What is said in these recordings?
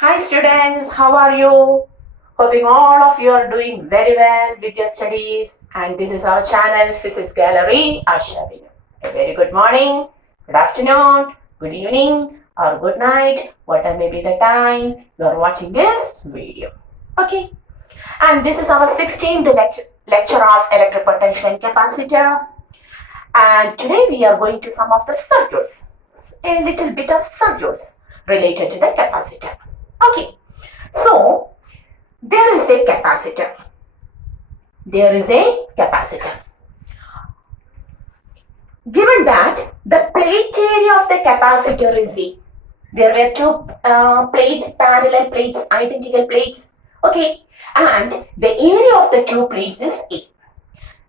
Hi students, how are you? Hoping all of you are doing very well with your studies. And this is our channel Physics Gallery Ashavinu. A very good morning, good afternoon, good evening or good night, whatever may be the time you are watching this video. Okay, and this is our 16th lecture of electric potential and capacitor. And today we are going to some of the circuits, a little bit of circuits related to the capacitor. Okay, so there is a capacitor. There is a capacitor. Given that the plate area of the capacitor is A, there were two plates, parallel plates, identical plates. Okay, and the area of the two plates is A.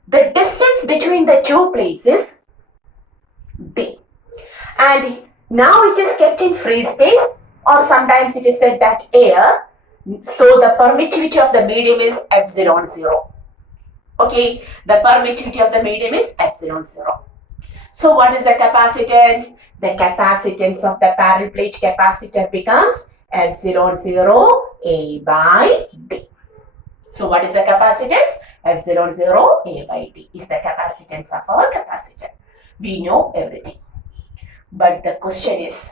The distance between the two plates is B. And now it is kept in free space, or sometimes it is said that air. So the permittivity of the medium is epsilon 0. Okay, the permittivity of the medium is epsilon 0. So what is the capacitance? The capacitance of the parallel plate capacitor becomes epsilon 0 A by D. So what is the capacitance? Epsilon 0 A by D is the capacitance of our capacitor. We know everything. But the question is,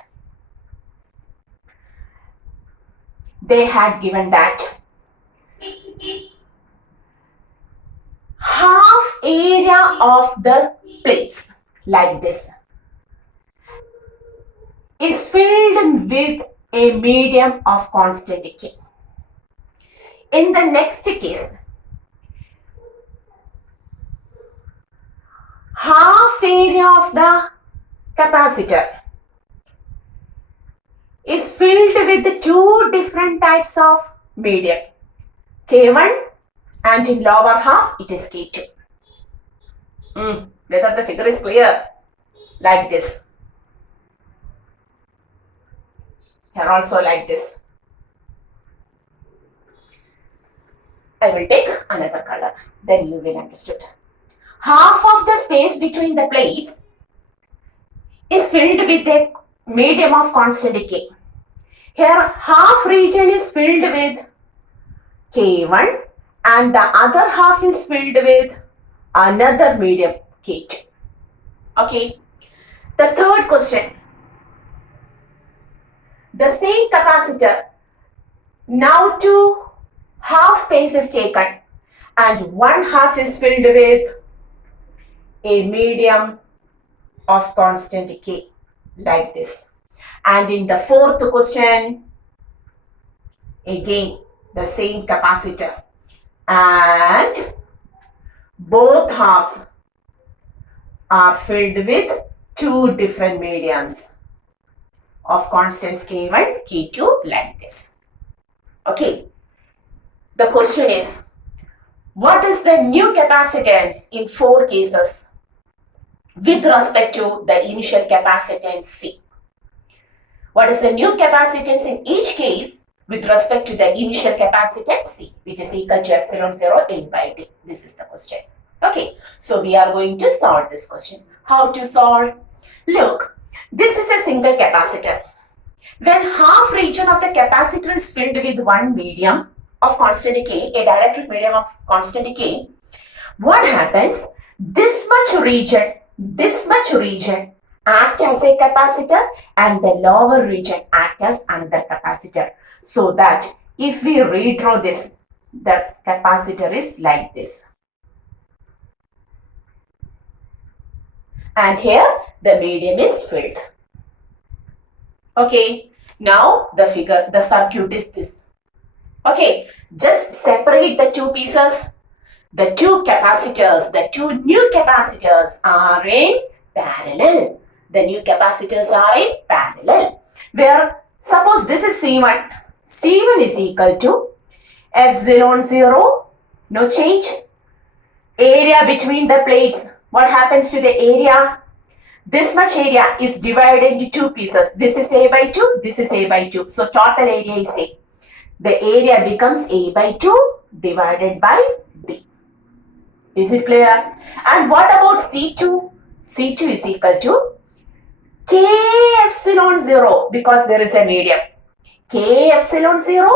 they had given that half area of the plates like this is filled with a medium of constant K. In the next case, half area of the capacitor is filled with two different types of medium, K1 and in lower half it is K2. Whether the figure is clear? Like this. Here also like this. I will take another color, then you will understood. Half of the space between the plates is filled with a medium of constant K. Here half region is filled with K1 and the other half is filled with another medium K2. Okay. The third question. The same capacitor, now two half space is taken and one half is filled with a medium of constant K like this. And in the fourth question, again the same capacitor and both halves are filled with two different mediums of constants K1, K2 like this. Okay, the question is, what is the new capacitance in four cases with respect to the initial capacitance C? What is the new capacitance in each case with respect to the initial capacitance C, which is equal to epsilon 0 A by D? This is the question. Okay, so we are going to solve this question. How to solve? Look, this is a single capacitor. When half region of the capacitor is filled with one medium of constant K, a dielectric medium of constant K, what happens? This much region act as a capacitor and the lower region act as another capacitor. So that if we redraw this, the capacitor is like this. And here the medium is filled. Okay, now the circuit is this. Okay, just separate the two pieces. The two capacitors, the two new capacitors are in parallel. The new capacitors are in parallel. Where suppose this is C1. C1 is equal to epsilon 0, no change. Area between the plates. What happens to the area? This much area is divided into two pieces. This is A by 2, this is A by 2. So total area is A. The area becomes A by 2 divided by D. Is it clear? And what about C2? C2 is equal to K epsilon 0 because there is a medium. K epsilon 0,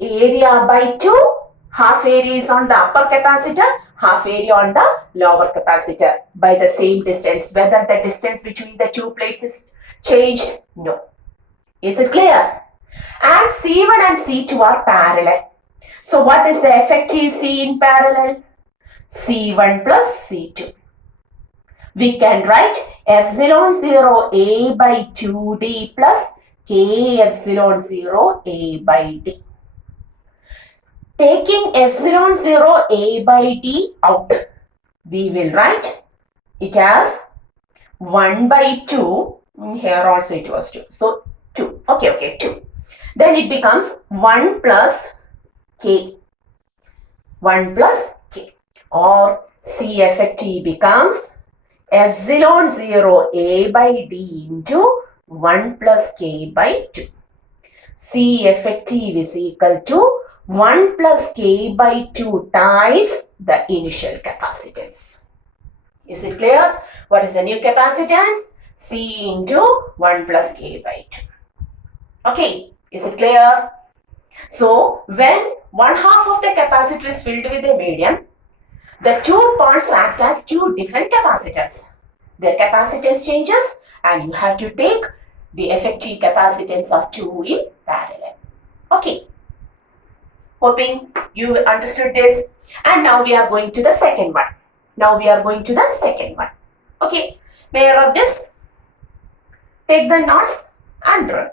area by 2, half area is on the upper capacitor, half area on the lower capacitor by the same distance. Whether the distance between the two plates is changed? No. Is it clear? And C1 and C2 are parallel. So what is the effective C in parallel? C1 plus C2. We can write epsilon 0 A by 2D plus K epsilon 0 A by D. Taking epsilon 0 A by D out, we will write it as 1 by 2. Here also it was 2. So 2. Okay, 2. Then it becomes 1 plus K. 1 plus K. Or C effective becomes epsilon 0 A by D into 1 plus K by 2. C effective is equal to 1 plus K by 2 times the initial capacitance. Is it clear? What is the new capacitance? C into 1 plus K by 2. Okay, is it clear? So, when one half of the capacitor is filled with a medium, the two parts act as two different capacitors. Their capacitance changes and you have to take the effective capacitance of two in parallel. Okay. Hoping you understood this. And now we are going to the second one. Okay. May I rub this? Take the knots and rub.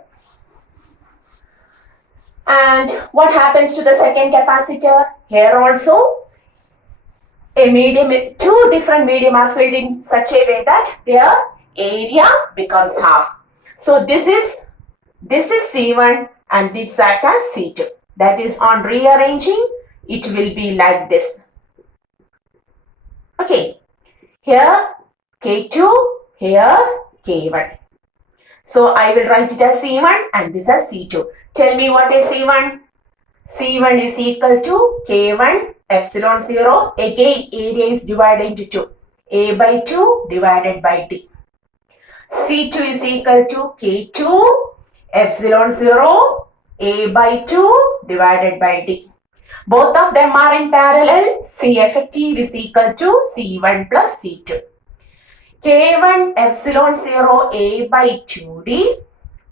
And what happens to the second capacitor? Here also, two different medium are filled in such a way that their area becomes half. So this is C1 and this acts as C2. That is, on rearranging, it will be like this. Okay, here K2, here K1. So I will write it as C1 and this as C2. Tell me what is C1? C1 is equal to K1 epsilon 0. Again, area is divided into 2. A by 2 divided by D. C2 is equal to K2 epsilon 0 A by 2 divided by D. Both of them are in parallel. C effective is equal to C1 plus C2. K1 epsilon 0 A by 2D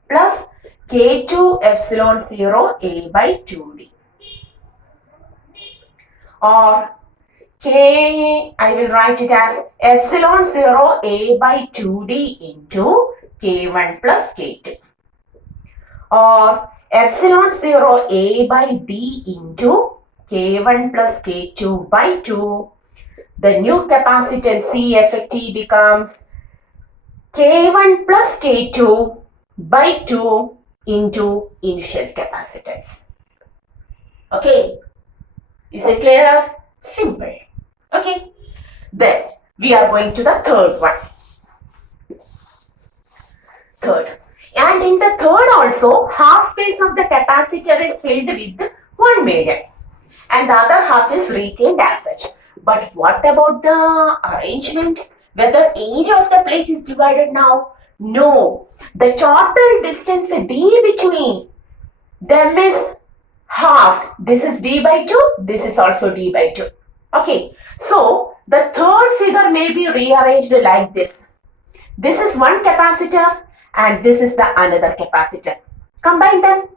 plus K2 epsilon 0 A by 2D. Or I will write it as epsilon 0 A by 2D into K1 plus K2. Or epsilon 0 A by D into K1 plus K2 by 2. The new capacitance C effective becomes K1 plus K2 by 2 into initial capacitance. Okay. Is it clear? Simple. Okay. Then we are going to the third one. And in the third also, half space of the capacitor is filled with one medium and the other half is retained as such. But what about the arrangement? Whether area of the plate is divided now? No. The total distance D between them is half. This is D by 2. This is also D by 2. Okay. So, the third figure may be rearranged like this. This is one capacitor and this is the another capacitor. Combine them.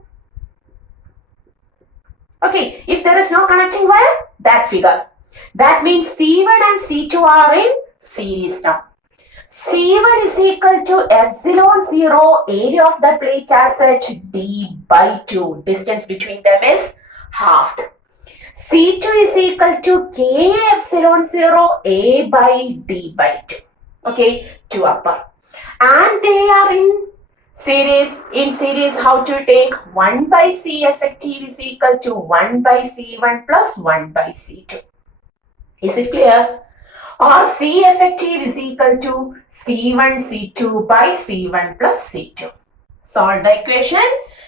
Okay, if there is no connecting wire, that figure. That means C1 and C2 are in series now. C1 is equal to epsilon 0 area of the plate as such D by 2. Distance between them is halved. C2 is equal to K epsilon 0 A by D by 2. Okay, 2 upper. And they are in series. In series, how to take 1 by C effective is equal to 1 by C1 plus 1 by C2. Is it clear? Or C effective is equal to C1 C2 by C1 plus C2. Solve the equation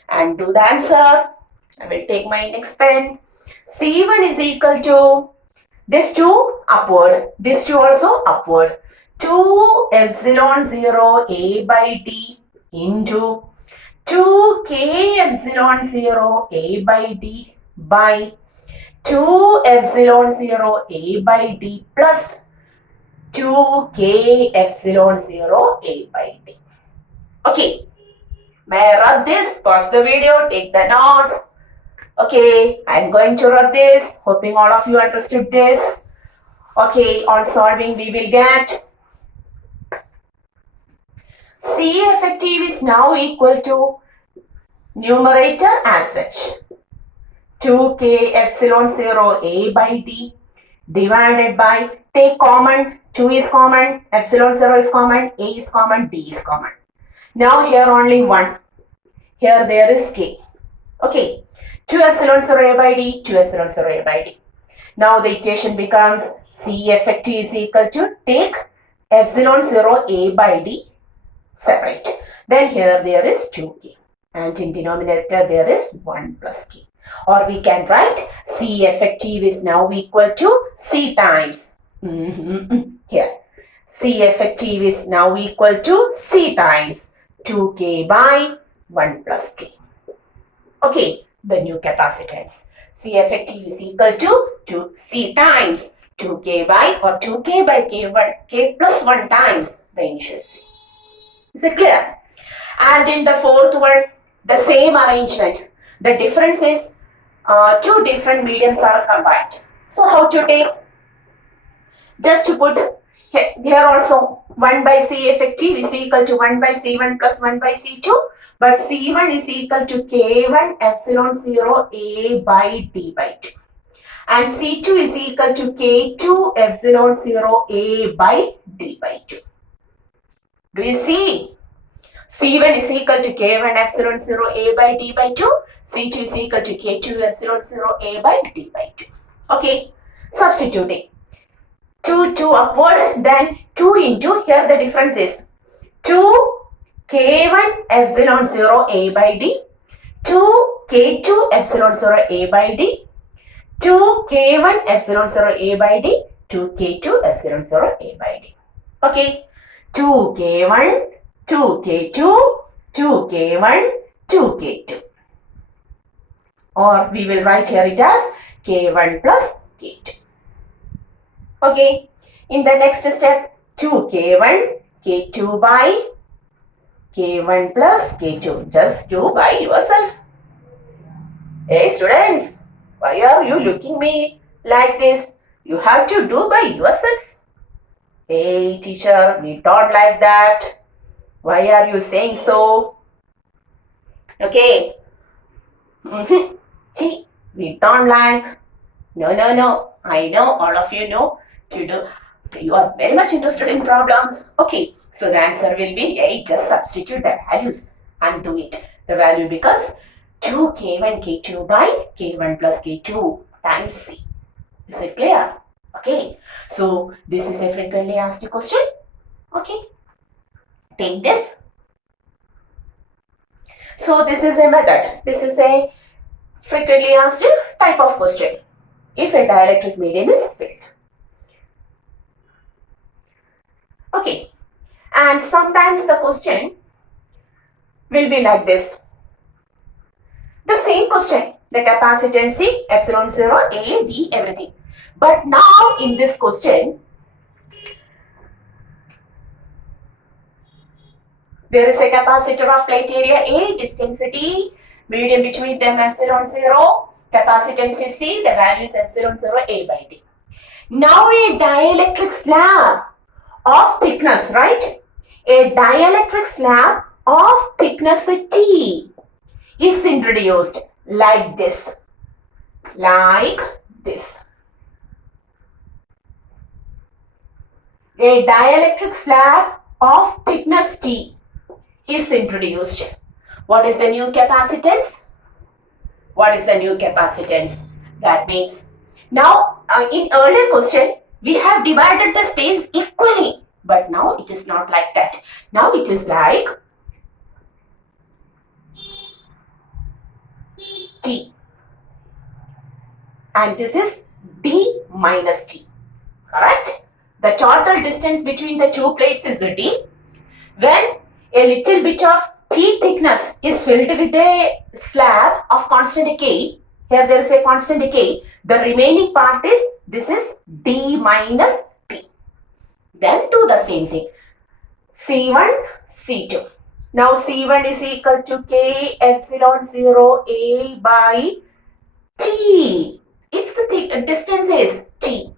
and do the answer. I will take my next pen. C1 is equal to this 2 upward, this 2 also upward. 2 epsilon 0 A by D into 2k epsilon 0 A by D by 2 epsilon 0 A by D plus 2k epsilon 0 A by D. Okay. May I rub this? Pause the video, take the notes. Okay, I'm going to rub this. Hoping all of you understood this. Okay, on solving we will get C effective is now equal to numerator as such 2k epsilon 0 A by D divided by, take common, 2 is common, epsilon 0 is common, A is common, D is common. Now here only 1, here there is k. Okay, 2 epsilon 0 A by D, 2 epsilon 0 A by D. Now the equation becomes C effective is equal to, take epsilon 0 A by D separate. Then here there is 2k and in denominator there is 1 plus k. Or we can write C effective is now equal to C times. Here, C effective is now equal to C times 2k by 1 plus k. Okay, the new capacitance. C effective is equal to C times 2k by or 2k by k plus 1 times the initial C. Is it clear? And in the fourth one, the same arrangement. The difference is two different mediums are combined. So how to take? Just to put here also 1 by C effective is equal to 1 by C1 plus 1 by C2. But C1 is equal to K1 epsilon 0 A by D by 2. And C2 is equal to K2 epsilon 0 A by D by 2. Do you see? C1 is equal to K1 epsilon 0 A by D by 2. C2 is equal to K2 epsilon 0 A by D by 2. Okay, substituting. 2 upward, then 2 into, here the difference is 2 K1 epsilon 0 A by D, 2 K2 epsilon 0 A by D, 2 K1 epsilon 0 A by D, 2 K2 epsilon 0 A by D. Okay, 2 K1, 2 K2, 2 K1, 2 K2. Or we will write here it as K1 plus K2. Okay, in the next step, 2 K1, K2 by K1 plus K2. Just do by yourself. Hey students, why are you looking me like this? You have to do by yourself. Hey teacher, we don't like that. Why are you saying so? Okay. See, we don't like. No. I know, all of you know. You are very much interested in problems. Okay, so the answer will be 8. Just substitute the values and do it. The value becomes 2 K1 K2 by K1 plus K2 times C. Is it clear? Okay, so this is a frequently asked question. Okay, take this. So this is a method. This is a frequently asked type of question. If a dielectric medium is filled. Okay, and sometimes the question will be like this. The same question, the capacitance C, epsilon 0, A, D, everything. But now in this question, there is a capacitor of plate area A, distance D, medium between them epsilon 0, capacitance is C, the value is epsilon 0, A by D. Now a dielectric slab of thickness, right? A dielectric slab of thickness T is introduced like this. Like this. A dielectric slab of thickness T is introduced. What is the new capacitance? What is the new capacitance? That means, now in earlier question, we have divided the space equally. But now it is not like that. Now it is like T. And this is D minus T. Correct? The total distance between the two plates is the D. When a little bit of T thickness is filled with a slab of constant K. Here there is a constant K. The remaining part is, this is D minus T. Then do the same thing. C1, C2. Now C1 is equal to K epsilon 0 A by T. Its distance is T.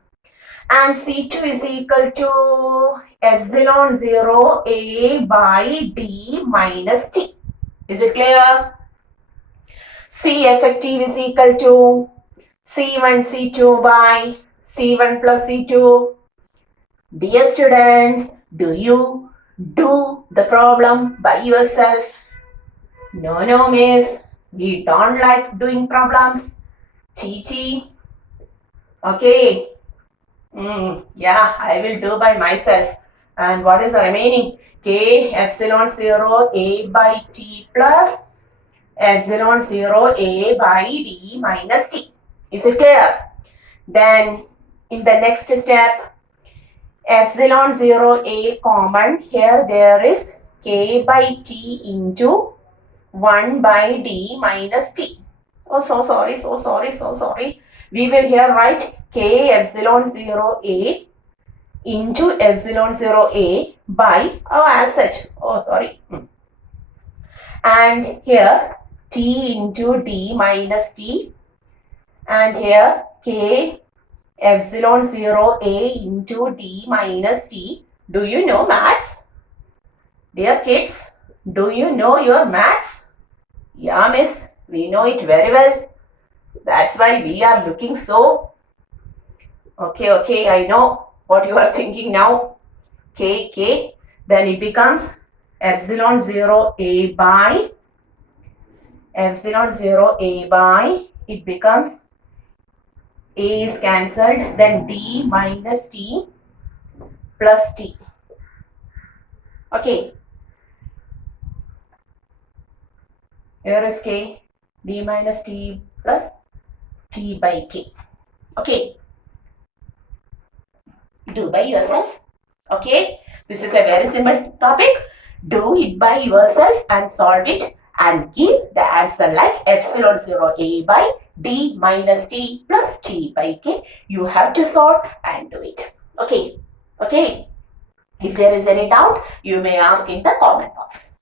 And C2 is equal to epsilon 0 A by D minus T. Is it clear? C effective is equal to C1 C2 by C1 plus C2. Dear students, do you do the problem by yourself? No, miss. We don't like doing problems. Chi. Okay. Yeah, I will do by myself. And what is the remaining? K epsilon 0 A by T plus epsilon 0 A by D minus T. Is it clear? Then in the next step, epsilon 0 A common. Here there is K by T into 1 by D minus T. Oh, so sorry. We will here write K epsilon 0 A into epsilon 0 A by, as such. Oh, sorry. And here T into D minus T. And here K epsilon 0 A into D minus T. Do you know maths? Dear kids, do you know your maths? Yeah, miss, we know it very well. That's why we are looking so. Okay, I know what you are thinking now. K, then it becomes epsilon 0 A by, epsilon 0 A by, it becomes A is cancelled, then D minus T plus T. Okay. Here is K, D minus T plus T by K. Okay. Do by yourself. Okay. This is a very simple topic. Do it by yourself and solve it and give the answer like epsilon 0 A by D minus T plus T by K. You have to solve and do it. Okay. If there is any doubt, you may ask in the comment box.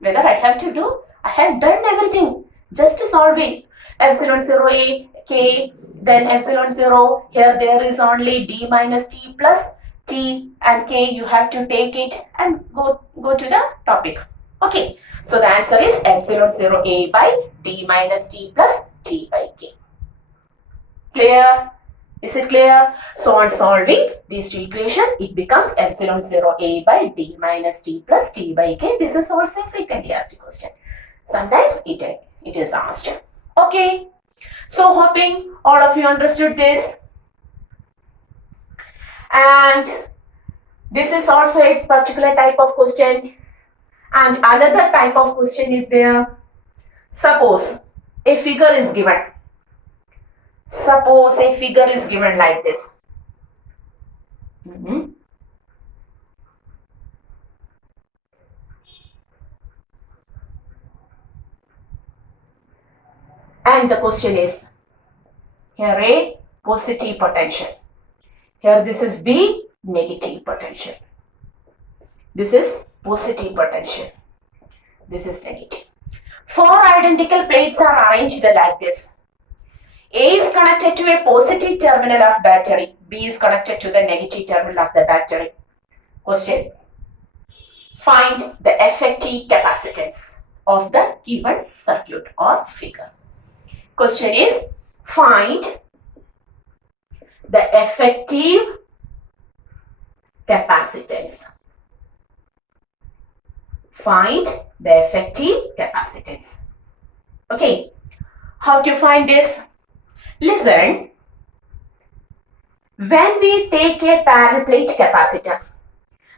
Whether I have to do, I have done everything. Just solving. Epsilon 0 A, K, then epsilon 0. Here there is only D minus T plus T and K. You have to take it and go to the topic. Okay. So the answer is epsilon 0 A by D minus T plus T by K. Clear? Is it clear? So on solving these two equations, it becomes epsilon 0 A by D minus T plus T by K. This is also a frequently asked question. Sometimes it is asked. Okay. So hoping all of you understood this. And this is also a particular type of question. And another type of question is there. Suppose a figure is given. Suppose a figure is given like this. And the question is, here A, positive potential. Here this is B, negative potential. This is positive potential. This is negative. 4 identical plates are arranged like this. A is connected to a positive terminal of battery. B is connected to the negative terminal of the battery. Question. Find the effective capacitance of the given circuit or figure. Question is, find the effective capacitance. Find the effective capacitance. Okay. How to find this? Listen, when we take a parallel plate capacitor,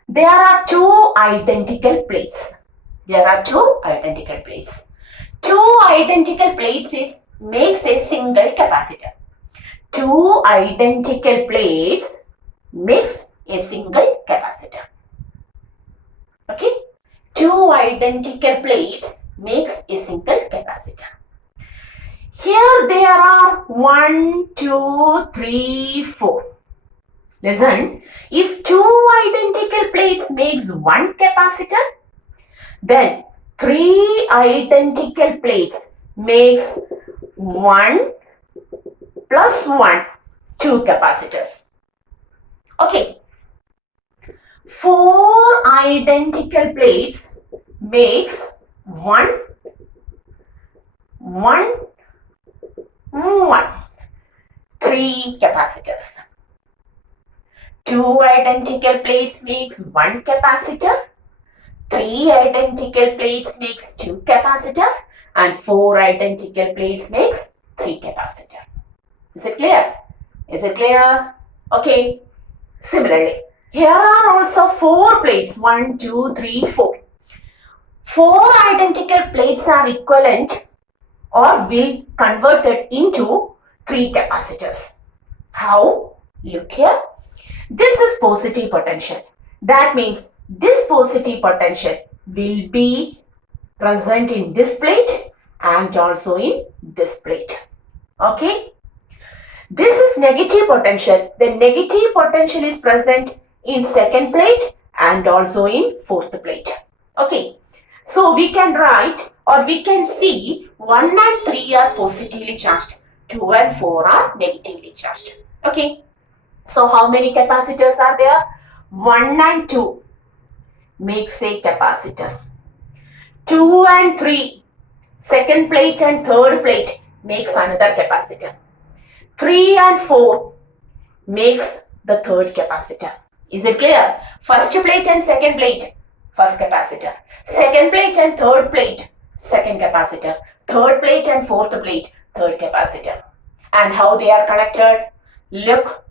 there are 2 identical plates. There are 2 identical plates. 2 identical plates makes a single capacitor. 2 identical plates makes a single capacitor. Okay. Two identical plates makes a single capacitor. Here there are 1, 2, 3, 4. Listen, if two identical plates makes one capacitor, then three identical plates makes 1 plus 1, 2 capacitors. Okay. Four identical plates makes 1, 1, 1, 3 capacitors. Two identical plates makes 1 capacitor. Three identical plates makes 2 capacitor. And 4 identical plates makes 3 capacitor. Is it clear? Is it clear? Okay. Similarly, here are also 4 plates. 1, 2, 3, 4. 4 identical plates are equivalent or will converted into 3 capacitors. How? Look here. This is positive potential. That means this positive potential will be present in this plate and also in this plate. Okay. This is negative potential. The negative potential is present in second plate and also in fourth plate. Okay. So we can write or we can see 1 and 3 are positively charged. 2 and 4 are negatively charged. Okay. So how many capacitors are there? 1 and 2 makes a capacitor. 2 and 3, second plate and third plate makes another capacitor. 3 and 4 makes the third capacitor. Is it clear? First plate and second plate, first capacitor. Second plate and third plate, second capacitor. Third plate and fourth plate, third capacitor. And how they are connected? Look,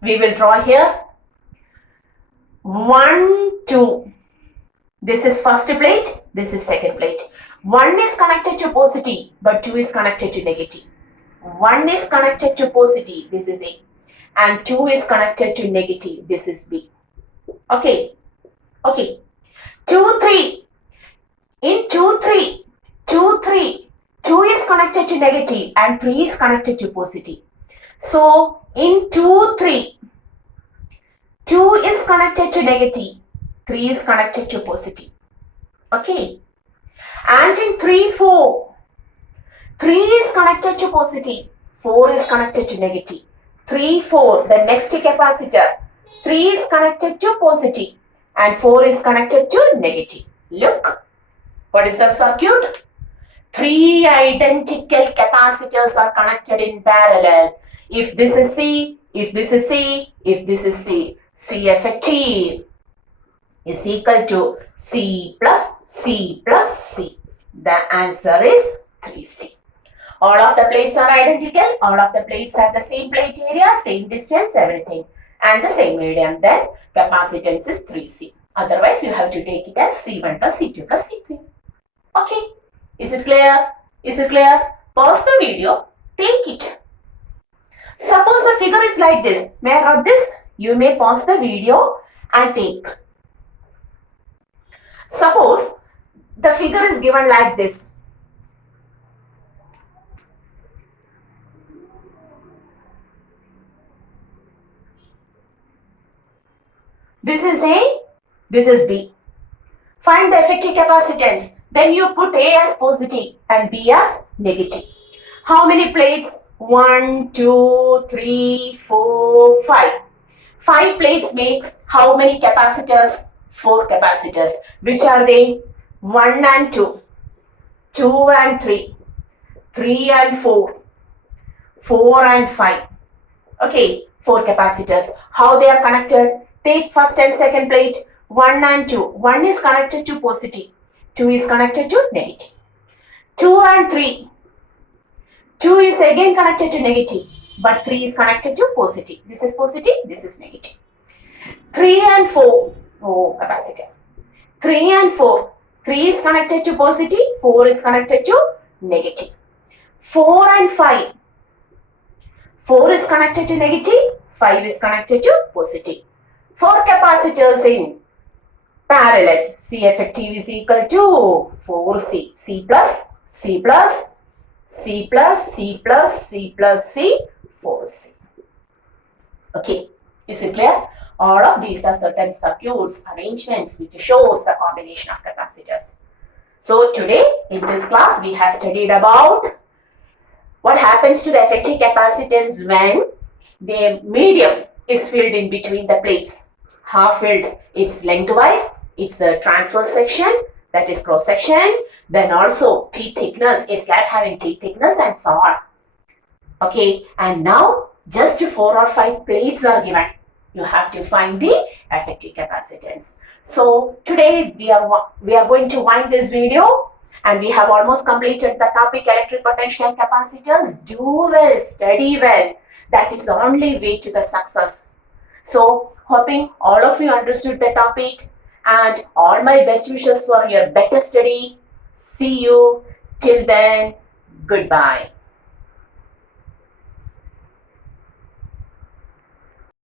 we will draw here. 1, 2. This is first plate, this is second plate. 1 is connected to positive, but 2 is connected to negative. 1 is connected to positive, this is A. And 2 is connected to negative, this is B. Okay. Okay. 2, 3. In 2, 3, 2, 3, 2 is connected to negative and 3 is connected to positive. So, in 2, 3, 2 is connected to negative, 3 is connected to positive. Okay. And in 3, 4, 3 is connected to positive, 4 is connected to negative. 3, 4, the next capacitor, 3 is connected to positive and 4 is connected to negative. Look, what is the circuit? 3 identical capacitors are connected in parallel. If this is C, if this is C, if this is C, C effective is equal to C plus C plus C. The answer is 3C. All of the plates are identical. All of the plates have the same plate area, same distance, everything. And the same medium. Then capacitance is 3C. Otherwise, you have to take it as C1 plus C2 plus C3. Okay. Is it clear? Is it clear? Pause the video. Take it. Suppose the figure is like this. May I write this? You may pause the video and take. Suppose the figure is given like this. This is A, this is B. Find the effective capacitance. Then you put A as positive and B as negative. How many plates? 1, 2, 3, 4, 5. 5 plates makes how many capacitors? 4 capacitors. Which are they? 1 and 2, 2 and 3, 3 and 4, 4 and 5. Okay, 4 capacitors. How they are connected? Take first and second plate, 1 and 2. 1 is connected to positive, 2 is connected to negative. 2 and 3. 2 is again connected to negative, but 3 is connected to positive. This is positive, this is negative. 3 and 4. Oh, capacitor. 3 and 4. 3 is connected to positive, 4 is connected to negative. 4 and 5. 4 is connected to negative, 5 is connected to positive. 4 capacitors in Parallel. C effective is equal to 4C. C plus C plus C plus C plus C plus C 4C. Okay, is it clear? All of these are certain circuits arrangements which shows the combination of capacitors. So today in this class we have studied about what happens to the effective capacitance when the medium is filled in between the plates. Half filled is lengthwise, it's a transverse section, that is cross section. Then also T thickness, a slab having T thickness and so on. Okay, and now just 4 or 5 plates are given. You have to find the effective capacitance. So today we are going to wind this video, and we have almost completed the topic electric potential and capacitors. Do well, study well. That is the only way to the success. So hoping all of you understood the topic, and all my best wishes for your better study. See you till then. Goodbye.